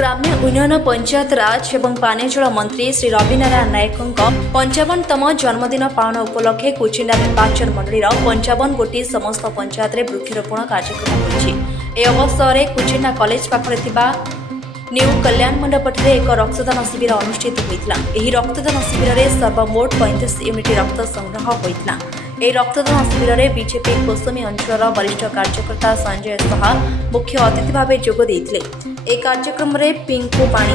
ग्राम्य उन्नयन पंचायत राज एवं पानीय जल मंत्री श्री रविनारायण नायकों 55तम जन्मदिन पालन उपलक्षे कुचिंडा निर्वाचन मंडलीर 55 गोटी समस्त पंचायत में वृक्षरोपण कार्यक्रम होइछि। ए अवसर में कुचिंडा कॉलेज पाखरे थिबा न्यू कल्याण मंडपଠାରେ एक रक्तदान शिविर अनुष्ठित होइतला। एही रक्तदान शिविर में सर्वमोट 35 यूनिट रक्त संग्रह होइतला। ए रक्तदान शिविर में बीजेपी कोसमी अंचल वरिष्ठ कार्यकर्ता संजय साहा मुख्य अतिथि भाव जोग देइथिले। ए कार्यक्रम में पिंकू पाणी,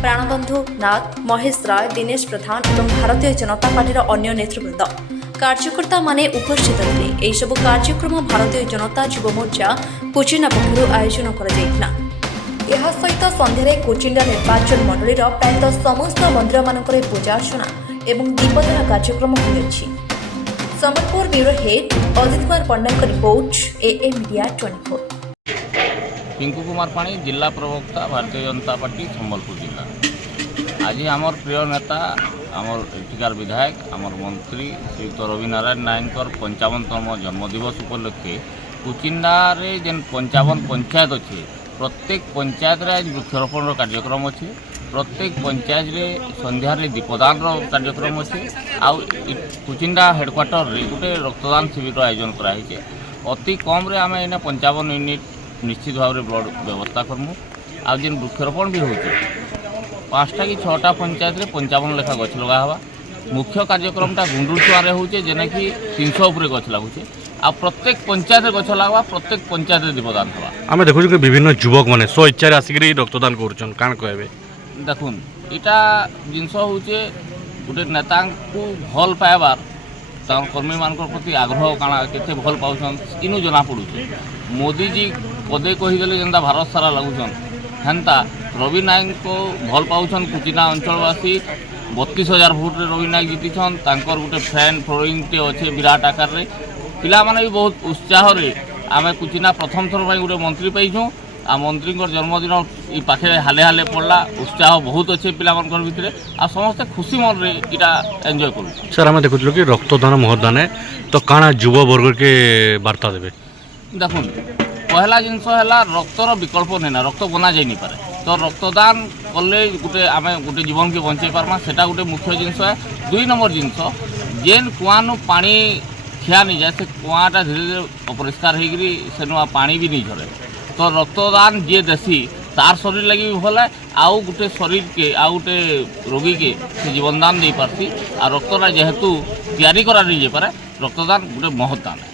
प्राणबंधु नाथ, महेश राय, दिनेश प्रधान और भारतीय जनता पार्टी अन्य नेतृवृंद कार्यकर्ता माने उपस्थित थे। एही सब कार्यक्रम भारतीय जनता युव मोर्चा कुचिंडा पक्षरु आयोजन करा जायतिला। ଏହା ସହିତ ସନ୍ଧ୍ୟାରେ କୁଚିଣ୍ଡା ନିର୍ବାଚନ ମଣ୍ଡଳୀର ପ୍ରାୟତଃ ସମସ୍ତ ମନ୍ଦିରମାନଙ୍କରେ ପୂଜା ଅର୍ଚ୍ଚନା ଏବଂ ଦୀପଦାନ କାର୍ଯ୍ୟକ୍ରମ ହୋଇଛି। ସମ୍ବଲପୁର ବ୍ୟୁରୋ ହେଡ୍ ଅଜିତ କୁମାର ପଣ୍ଡାଙ୍କ report AM Media 24। Pinku Kumar पाणी जिला प्रवक्ता भारतीय जनता पार्टी सम्बलपुर जिला। आज आमर प्रिय नेता आमर एଠିକାର विधायक आमर मंत्री श्रीयुक्त रविनारायण नायकर 55तम जन्मदिवस उपलक्षे कुचिंडारे जेन 55 पंचायत अच्छे प्रत्येक पंचायत रे आज वृक्षरोपण कार्यक्रम अच्छे। प्रत्येक पंचायत रे संध्यारे दीपदान कार्यक्रम अच्छे। आ कुचिंडा हेडक्वार्टर रे गोटे रक्तदान शिविर आयोजन कराई। अति कम रे आम एना 55 यूनिट निश्चित भाव में ब्लड व्यवस्था करमु। आ जेन वृक्षरोपण भी होचे 5टा कि 6टा पंचायत रे 55 लेखा गछ लगा हवा। मुख्य कार्यक्रमटा गुंडुरचुआरे होचे जेना कि 300 उपरे गछ लागुचे। आ प्रत्येक पंचायत गछ लगवा, प्रत्येक पंचायत दीपदान हवा। आम देखु कि विभिन्न युवक मैंने स्व इच्छा आसिक रक्तदान करुछन कान कहबे। देखुन इटा जिनस होचे गोटे नेता को भल पाइबार कर्मी मान प्रति आग्रह काना केते भल पाउछन इनु जना पड़ुचे। मोदी जी पदे कहीदेले जेनता भारत सारा लगुछन हेन्ता रवि नायक को भल पाउछन। कुचिना अंचलवासी 32,000 भोट रे रवि नायक जीतिछन। तांकर गोटे फैन फॉलोइंग टे अच्छे विराट आकार रे। पिला माने भी बहुत उत्साह रे आमे कुचिना प्रथम थर भाई गोटे मंत्री पाइछू। आ मंत्री जन्मदिन ई पाखे हाले हाले पड़ला। उत्साह बहुत अच्छे पिला मानकर भितरे आ समस्त खुशी मन रे इटा एंजॉय करू। सर आमे देखुछलो कि रक्तदान महदान है तो काना युव वर्ग के वार्ता देबे। देखुन पहला जिनस है रक्तर विकल्प नहीं, रक्त बना जाई नहीं पारे। तो रक्तदान कले गोटे आमे गोटे जीवन के बंचाई पारमा सेटा गोटे मुख्य जिनस है। 2 नंबर जिनस जेन कुआनु पानी खिया नहीं जाए से कुआटा धीरे धीरे अपरिष्कार होगी सेनु पानी भी नहीं झरे। तो रक्तदान जे देसी तार शरीर लगी भी भल है। आउ गोटे शरीर के आउ गोटे रोगी के से जीवनदान दे पारसी। आ रक्तटा जेहेतु तैयारी करा नहीं जाए पारे रक्तदान गोटे महत्दान है।